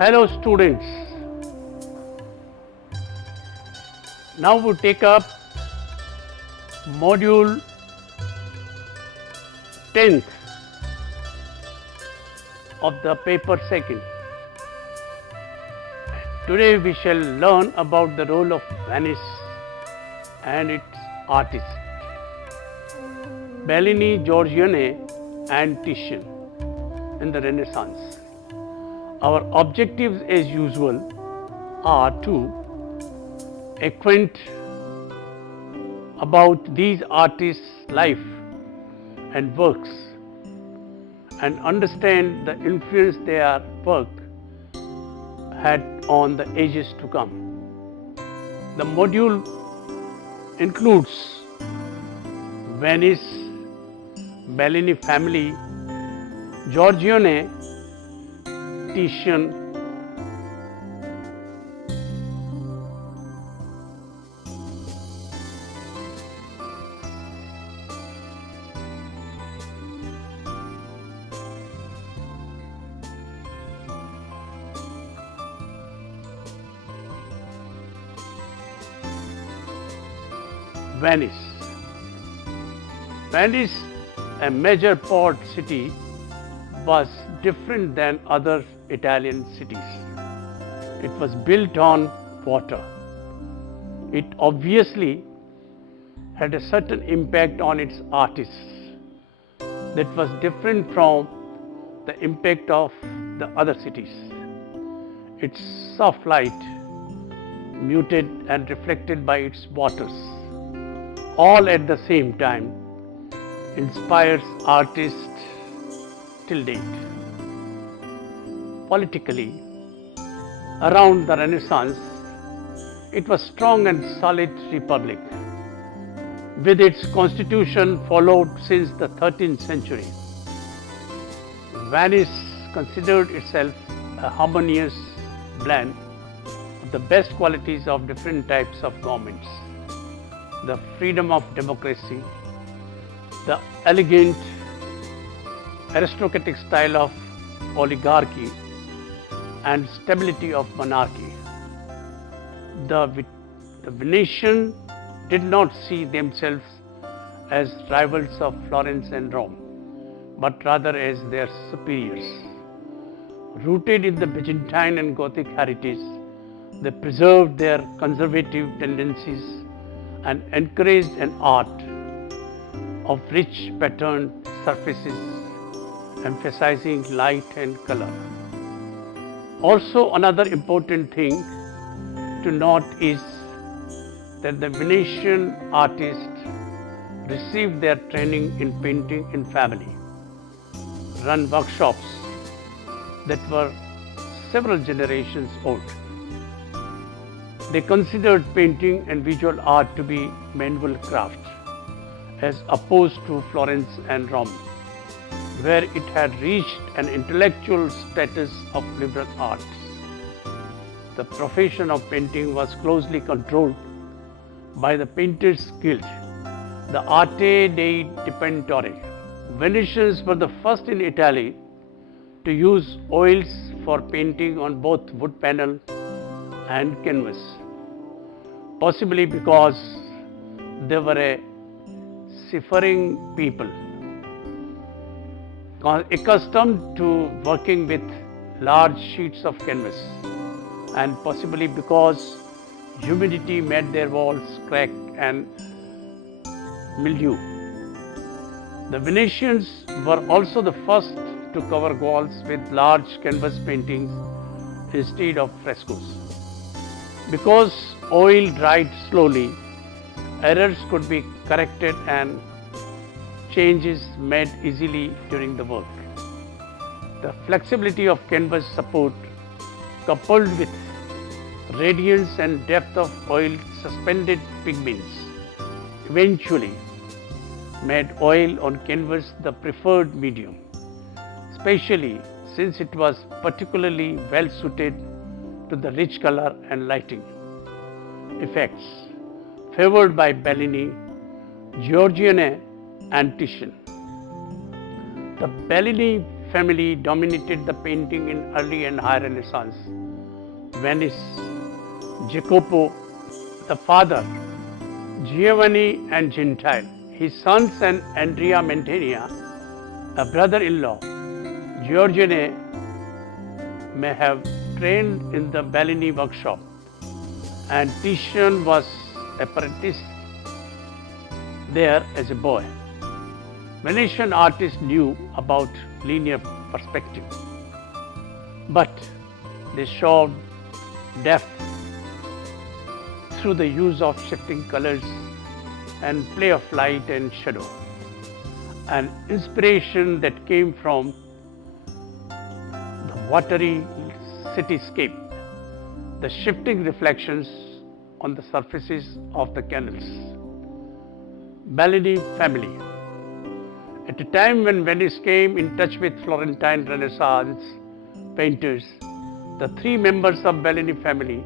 Hello students, now we take up module 10th of the paper second. Today we shall learn about the role of Venice and its artists, Bellini, Giorgione and Titian in the Renaissance. Our objectives as usual are to acquaint about these artists' life and works and understand the influence their work had on the ages to come. The module includes Venice, Bellini family, Giorgione, Titian, Venice. Venice, a major port city, was different than other Italian cities. It was built on water. It obviously had a certain impact on its artists that was different from the impact of the other cities. Its soft light, muted and reflected by its waters, all at the same time, inspires artists till date. Politically, around the Renaissance, it was strong and solid republic, with its constitution followed since the 13th century. Venice considered itself a harmonious blend of the best qualities of different types of governments: the freedom of democracy, the elegant aristocratic style of oligarchy, and stability of monarchy. The Venetians did not see themselves as rivals of Florence and Rome, but rather as their superiors. Rooted in the Byzantine and Gothic heritage, they preserved their conservative tendencies and encouraged an art of rich patterned surfaces, emphasizing light and color. Also, another important thing to note is that the Venetian artists received their training in painting in family, run workshops that were several generations old. They considered painting and visual art to be manual craft, as opposed to Florence and Rome, where it had reached an intellectual status of liberal arts. The profession of painting was closely controlled by the Painters' Guild, the Arte dei Dipintori. Venetians were the first in Italy to use oils for painting on both wood panel and canvas, possibly because they were a seafaring people, accustomed to working with large sheets of canvas, and possibly because humidity made their walls crack and mildew. The Venetians were also the first to cover walls with large canvas paintings instead of frescoes. Because oil dried slowly, errors could be corrected and changes made easily during the work. The flexibility of canvas support, coupled with radiance and depth of oil suspended pigments, eventually made oil on canvas the preferred medium, especially since it was particularly well suited to the rich color and lighting effects favored by Bellini, Giorgione and Titian. The Bellini family dominated the painting in early and high Renaissance. Venice, Jacopo, the father, Giovanni and Gentile, his sons and Andrea Mantegna, a brother-in-law, Giorgione, may have trained in the Bellini workshop, and Titian was apprenticed there as a boy. Venetian artists knew about linear perspective, but they showed depth through the use of shifting colors and play of light and shadow, an inspiration that came from the watery cityscape, the shifting reflections on the surfaces of the canals. Bellini family. At a time when Venice came in touch with Florentine Renaissance painters, the three members of Bellini family,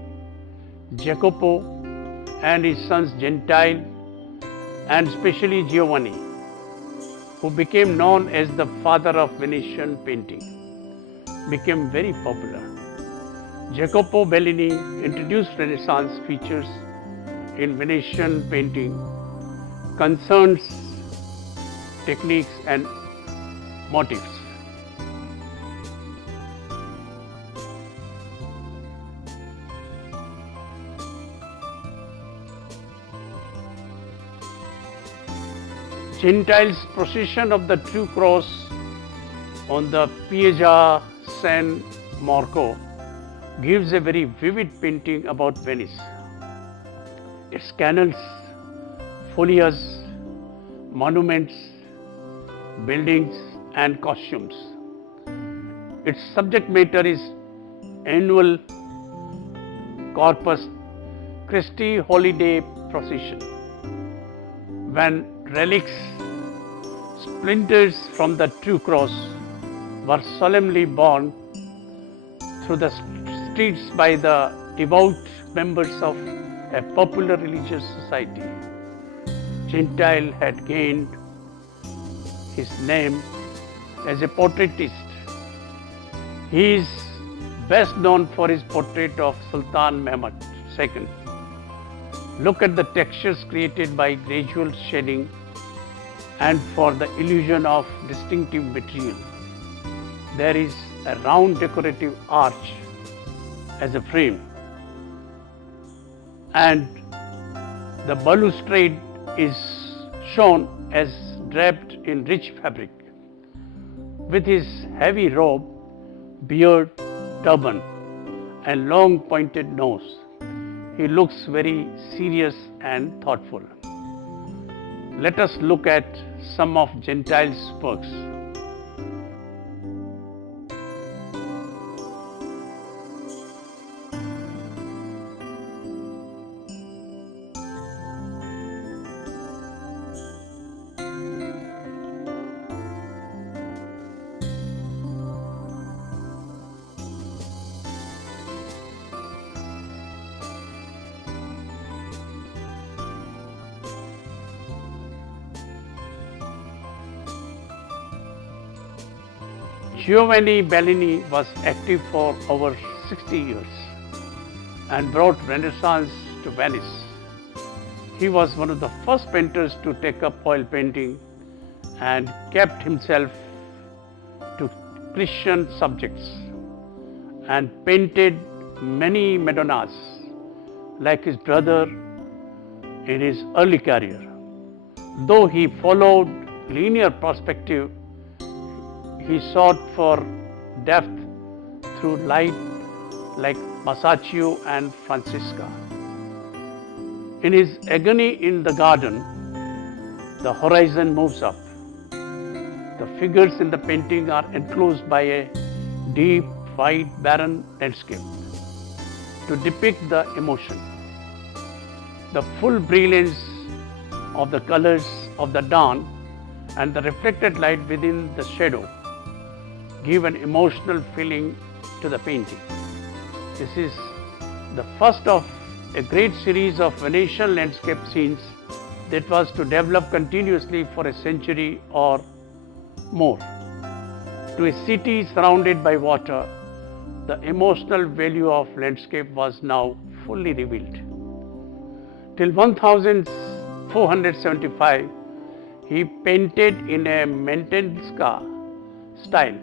Jacopo and his sons Gentile and especially Giovanni, who became known as the father of Venetian painting, became very popular. Jacopo Bellini introduced Renaissance features in Venetian painting, concerns, techniques and motifs. Gentile's procession of the True Cross on the Piazza San Marco gives a very vivid painting about Venice. Its canals, foliage, monuments, buildings and costumes. Its subject matter is annual Corpus Christi holiday procession, when relics, splinters from the True Cross, were solemnly borne through the streets by the devout members of a popular religious society. Gentile had gained his name as a portraitist. He is best known for his portrait of Sultan Mehmed II. Look at the textures created by gradual shading and for the illusion of distinctive material. There is a round decorative arch as a frame, and the balustrade is shown as draped in rich fabric. With his heavy robe, beard, turban and long pointed nose, he looks very serious and thoughtful. Let us look at some of Gentile's works. Giovanni Bellini was active for over 60 years and brought Renaissance to Venice. He was one of the first painters to take up oil painting and kept himself to Christian subjects and painted many Madonnas like his brother in his early career. Though he followed linear perspective, he sought for depth through light like Masaccio and Francisca. In his agony in the garden, the horizon moves up. The figures in the painting are enclosed by a deep, wide, barren landscape to depict the emotion. The full brilliance of the colors of the dawn and the reflected light within the shadow give an emotional feeling to the painting. This is the first of a great series of Venetian landscape scenes that was to develop continuously for a century or more. to a city surrounded by water, the emotional value of landscape was now fully revealed. Till 1475, he painted in a Mantegna style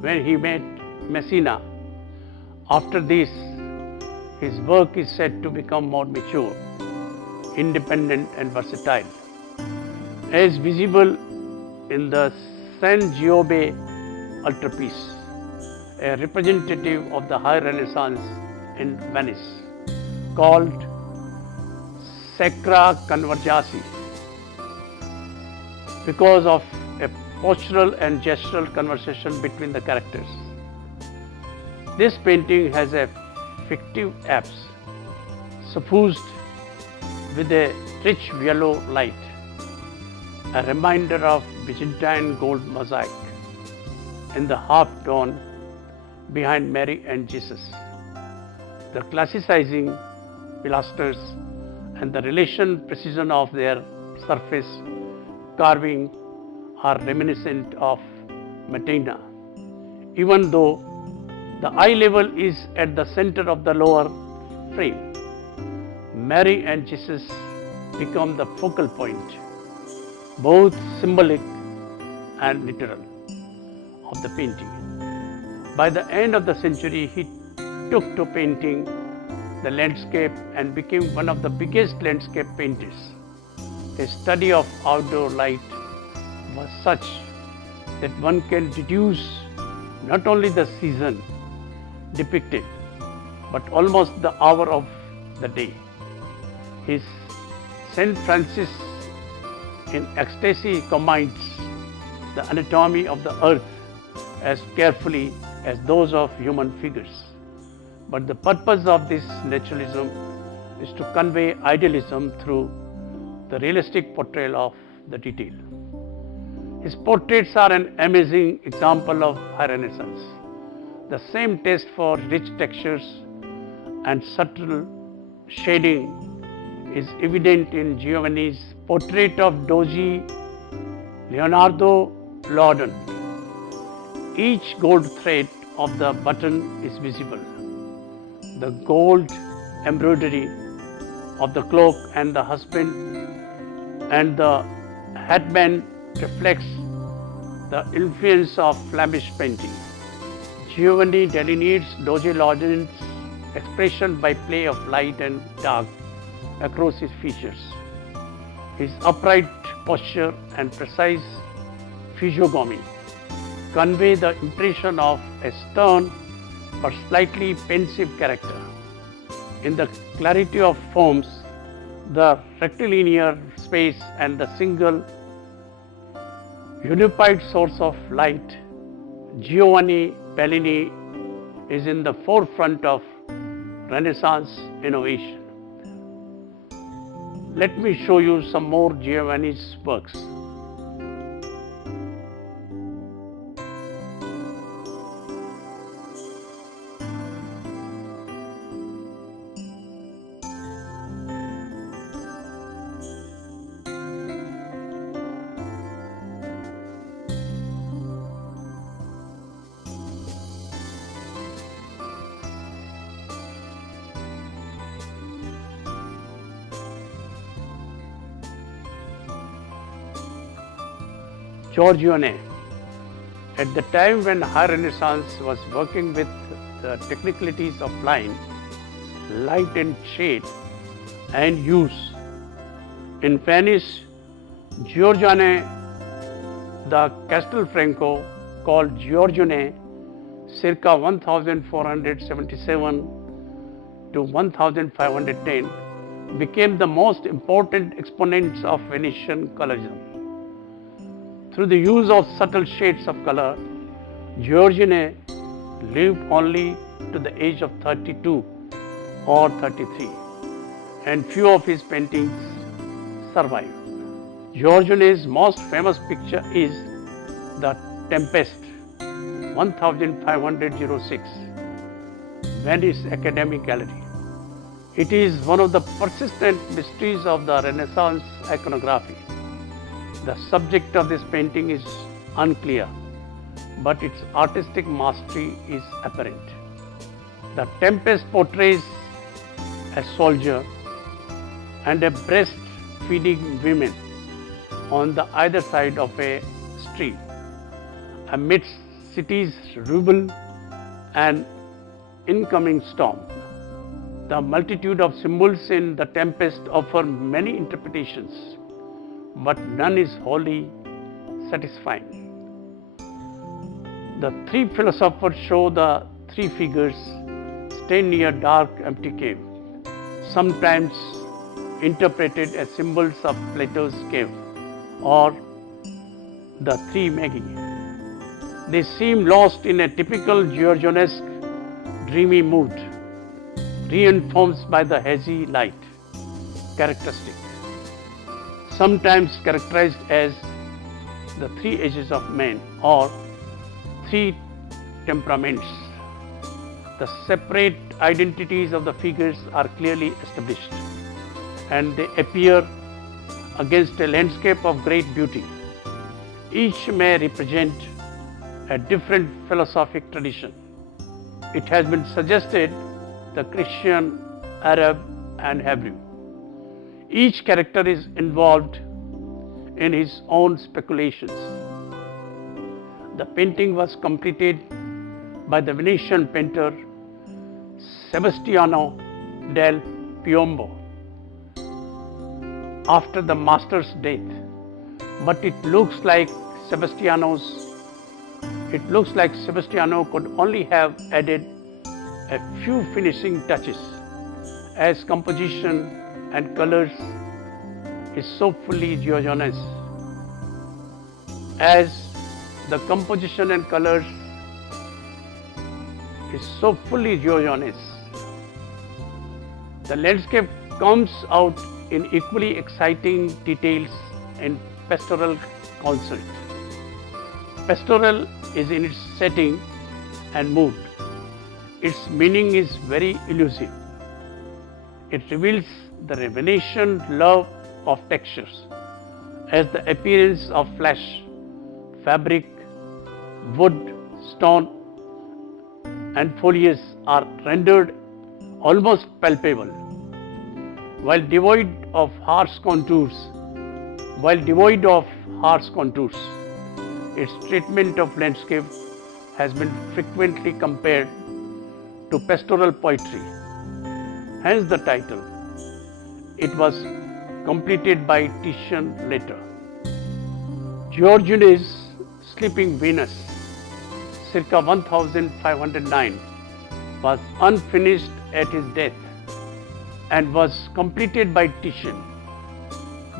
when he met Messina. After this, his work is said to become more mature, independent and versatile, as visible in the San Giobbe altarpiece, a representative of the High Renaissance in Venice, called Sacra Convergency, because of a postural and gestural conversation between the characters. This painting has a fictive apse suffused with a rich yellow light, a reminder of Byzantine gold mosaic in the half-tone behind Mary and Jesus. The classicizing pilasters and the relation precision of their surface carving are reminiscent of Mantegna, even though the eye level is at the center of the lower frame. Mary and Jesus become the focal point, both symbolic and literal, of the painting. By the end of the century, he took to painting the landscape and became one of the biggest landscape painters. His study of outdoor light was such that one can deduce not only the season depicted, but almost the hour of the day. His St. Francis in Ecstasy combines the anatomy of the earth as carefully as those of human figures. But the purpose of this naturalism is to convey idealism through the realistic portrayal of the detail. His portraits are an amazing example of High Renaissance. The same taste for rich textures and subtle shading is evident in Giovanni's portrait of Doge Leonardo Loudon. Each gold thread of the button is visible. The gold embroidery of the cloak and the husband and the headband reflects the influence of Flemish painting. Giovanni delineates Doge Loudon's expression by play of light and dark across his features. His upright posture and precise physiognomy convey the impression of a stern but slightly pensive character. In the clarity of forms, the rectilinear space and the single unified source of light, Giovanni Bellini is in the forefront of Renaissance innovation. Let me show you some more Giovanni's works. Giorgione. At the time when High Renaissance was working with the technicalities of line, light and shade and use, in Venice, Giorgione the Castelfranco, called Giorgione circa 1477 to 1510, became the most important exponents of Venetian colorism. Through the use of subtle shades of color, Giorgione lived only to the age of 32 or 33, and few of his paintings survive. Giorgione's most famous picture is The Tempest, 1506, Venice Academic Gallery. It is one of the persistent mysteries of the Renaissance iconography. The subject of this painting is unclear, but its artistic mastery is apparent. The Tempest portrays a soldier and a breastfeeding woman on the either side of a street, amidst city's rubble and incoming storm. The multitude of symbols in the Tempest offer many interpretations, but none is wholly satisfying. The three philosophers show the three figures stand near dark empty cave, sometimes interpreted as symbols of Plato's cave or the three Magi. They seem lost in a typical Giorgionesque dreamy mood, reinforced by the hazy light characteristic, sometimes characterized as the three ages of man or three temperaments. The separate identities of the figures are clearly established, and they appear against a landscape of great beauty. Each may represent a different philosophic tradition. It has been suggested the Christian, Arab, and Hebrew. Each character is involved in his own speculations. The painting was completed by the Venetian painter Sebastiano del Piombo after the master's death, but it looks like Sebastiano could only have added a few finishing touches, as composition and colors is so fully Giorgione's. The landscape comes out in equally exciting details in pastoral concert. Pastoral is in its setting and mood. Its meaning is very elusive. It reveals the Venetian love of textures, as the appearance of flesh, fabric, wood, stone, and foliage are rendered almost palpable, while devoid of harsh contours. Its treatment of landscape has been frequently compared to pastoral poetry, hence the title. It was completed by Titian later. Giorgione's Sleeping Venus, circa 1509, was unfinished at his death and was completed by Titian,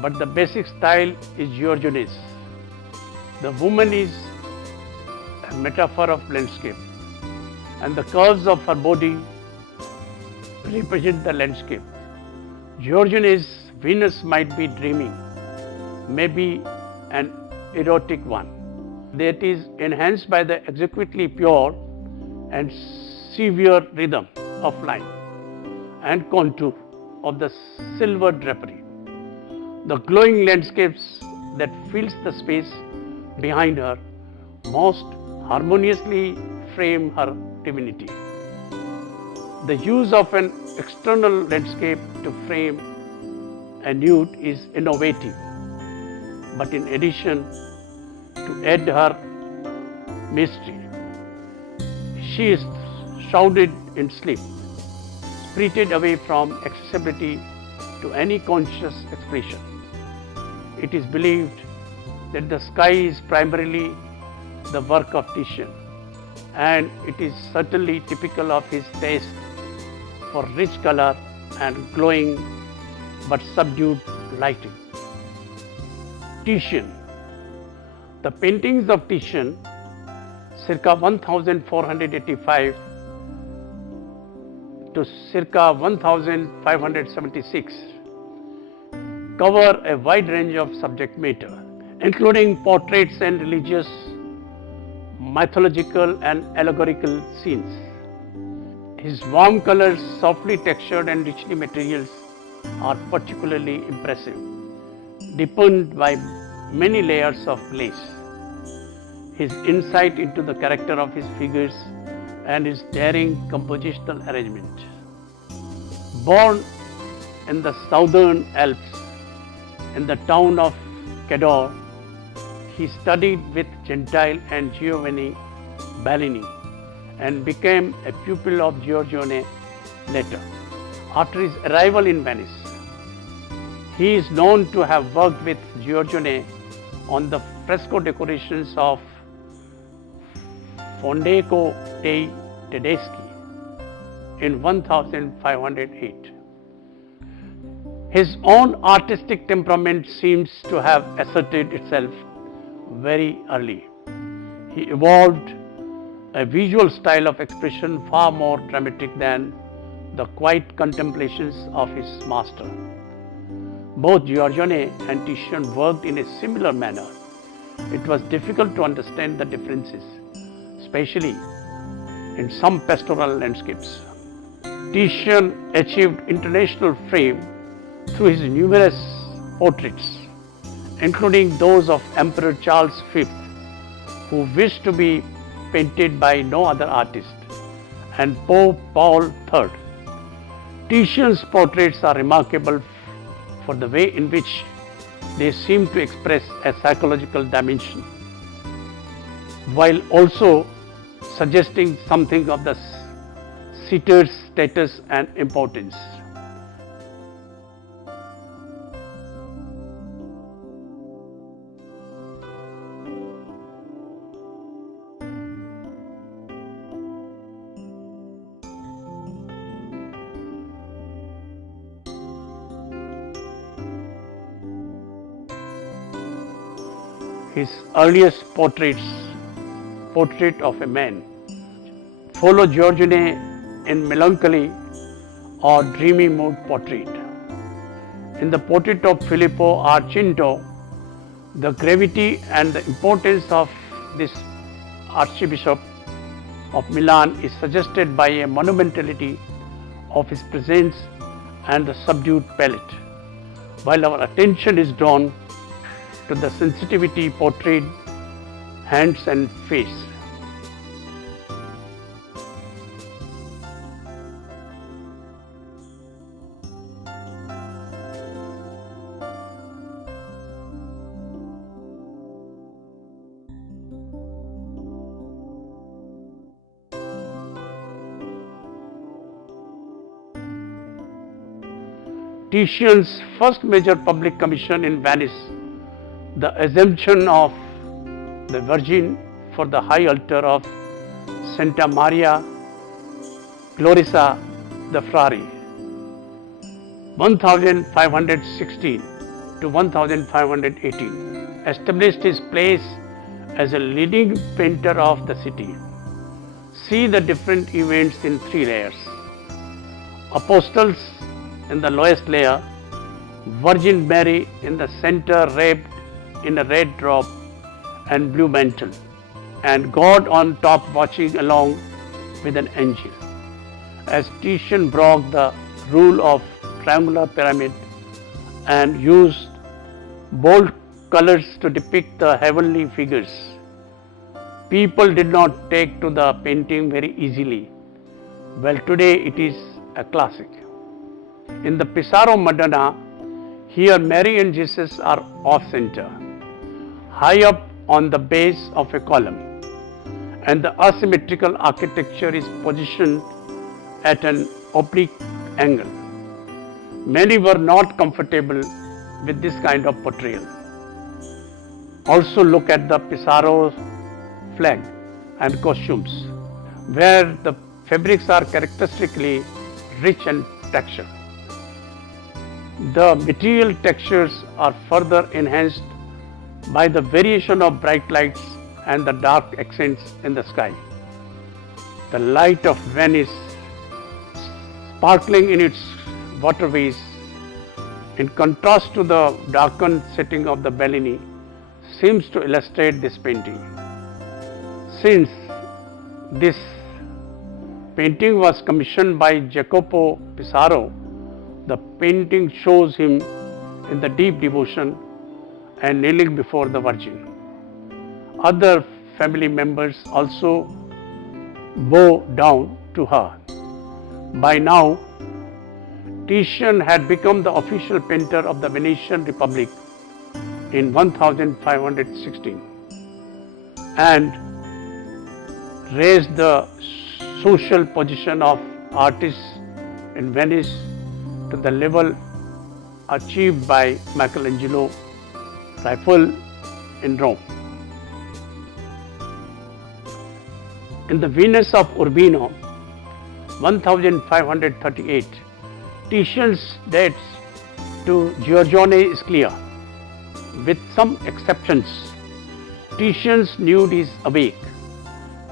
but the basic style is Giorgione's. The woman is a metaphor of landscape, and the curves of her body represent the landscape. Giorgione's Venus might be dreaming, maybe an erotic one, that is enhanced by the exquisitely pure and severe rhythm of line and contour of the silver drapery. The glowing landscapes that fills the space behind her most harmoniously frame her divinity. The use of an external landscape to frame a nude is innovative, but in addition, to add her mystery, she is shrouded in sleep, spirited away from accessibility to any conscious expression. It is believed that the sky is primarily the work of Titian, and it is certainly typical of his taste for rich color and glowing but subdued lighting. Titian. The paintings of Titian, circa 1485 to circa 1576, cover a wide range of subject matter, including portraits and religious, mythological and allegorical scenes. His warm colors, softly textured and richly materials are particularly impressive, deepened by many layers of glaze. his insight into the character of his figures, and his daring compositional arrangement. Born in the southern Alps, in the town of Cadore, he studied with Gentile and Giovanni Bellini and became a pupil of Giorgione later. After his arrival in Venice, he is known to have worked with Giorgione on the fresco decorations of Fondaco dei Tedeschi in 1508. His own artistic temperament seems to have asserted itself very early. He evolved a visual style of expression far more dramatic than the quiet contemplations of his master. Both Giorgione and Titian worked in a similar manner. It was difficult to understand the differences, especially in some pastoral landscapes. Titian achieved international fame through his numerous portraits, including those of Emperor Charles V, who wished to be painted by no other artist, and Pope Paul III. Titian's portraits are remarkable for the way in which they seem to express a psychological dimension, while also suggesting something of the sitter's status and importance. His earliest portraits, Portrait of a Man, follow Giorgione in melancholy or dreamy mood portrait. In the portrait of Filippo Arcinto, the gravity and the importance of this Archbishop of Milan is suggested by a monumentality of his presence and the subdued palette, while our attention is drawn to the sensitivity portrayed hands and face. Titian's first major public commission in Venice, the Assumption of the Virgin for the high altar of Santa Maria Gloriosa the Frari, 1516 to 1518, established his place as a leading painter of the city. See the different events in three layers. Apostles in the lowest layer, Virgin Mary in the center wrapped in a red robe and blue mantle, and God on top watching along with an angel. As Titian broke the rule of triangular pyramid and used bold colors to depict the heavenly figures, people did not take to the painting very easily. Well, today it is a classic. In the Pissarro Madonna, here Mary and Jesus are off-center, high up on the base of a column, and the asymmetrical architecture is positioned at an oblique angle. Many were not comfortable with this kind of portrayal. Also look at the Pissarro flag and costumes, where the fabrics are characteristically rich and textured. The material textures are further enhanced by the variation of bright lights and the dark accents in the sky. The light of Venice, sparkling in its waterways, in contrast to the darkened setting of the Bellini, seems to illustrate this painting. Since this painting was commissioned by Jacopo Pissarro, the painting shows him in the deep devotion and kneeling before the Virgin. Other family members also bow down to her. By now, Titian had become the official painter of the Venetian Republic in 1516 and raised the social position of artists in Venice to the level achieved by Michelangelo Raphael in Rome. In the Venus of Urbino, 1538, Titian's dates to Giorgione is clear. With some exceptions, Titian's nude is awake,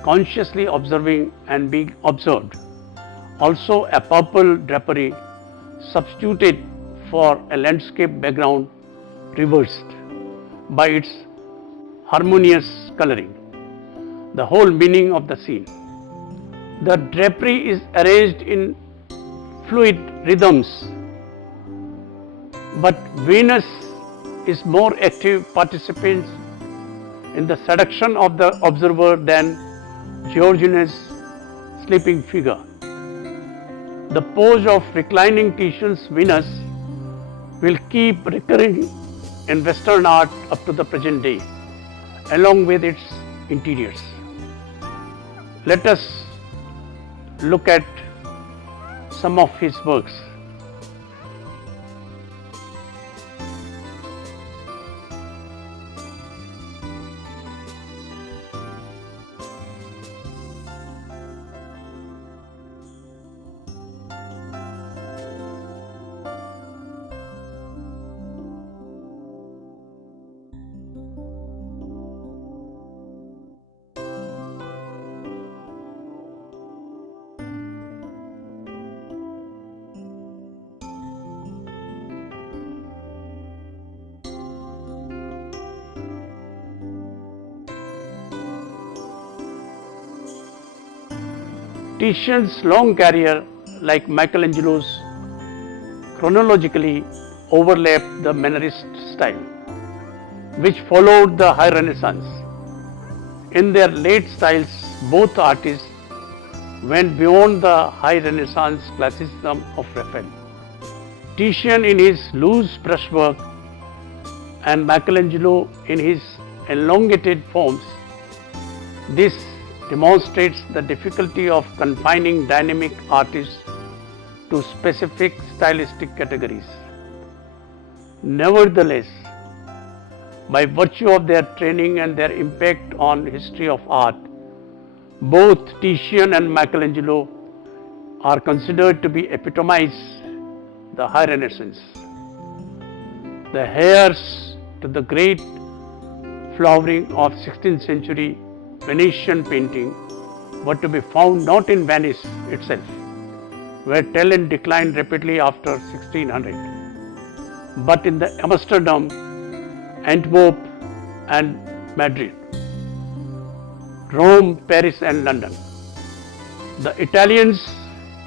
consciously observing and being observed. Also, a purple drapery substituted for a landscape background reversed by its harmonious coloring, the whole meaning of the scene. The drapery is arranged in fluid rhythms, but Venus is more active participant in the seduction of the observer than Giorgione's sleeping figure. The pose of reclining Titian's Venus will keep recurring in Western art up to the present day, along with its interiors. Let us look at some of his works. Titian's long career, like Michelangelo's, chronologically overlapped the Mannerist style, which followed the High Renaissance. In their late styles, both artists went beyond the High Renaissance classicism of Raphael. Titian in his loose brushwork and Michelangelo in his elongated forms. This demonstrates the difficulty of confining dynamic artists to specific stylistic categories. Nevertheless, by virtue of their training and their impact on history of art, both Titian and Michelangelo are considered to be epitomize the High Renaissance. The heirs to the great flowering of 16th century Venetian painting were to be found not in Venice itself, where talent declined rapidly after 1600, but in the Amsterdam, Antwerp and Madrid, Rome, Paris and London. The Italians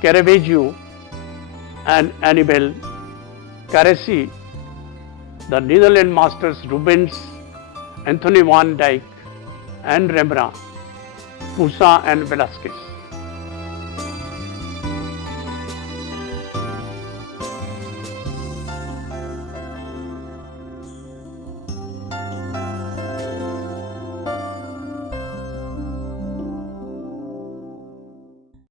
Caravaggio and Annibale Carracci, the Netherlands masters Rubens, Anthony van Dyck and Rembrandt, Poussin and Velasquez.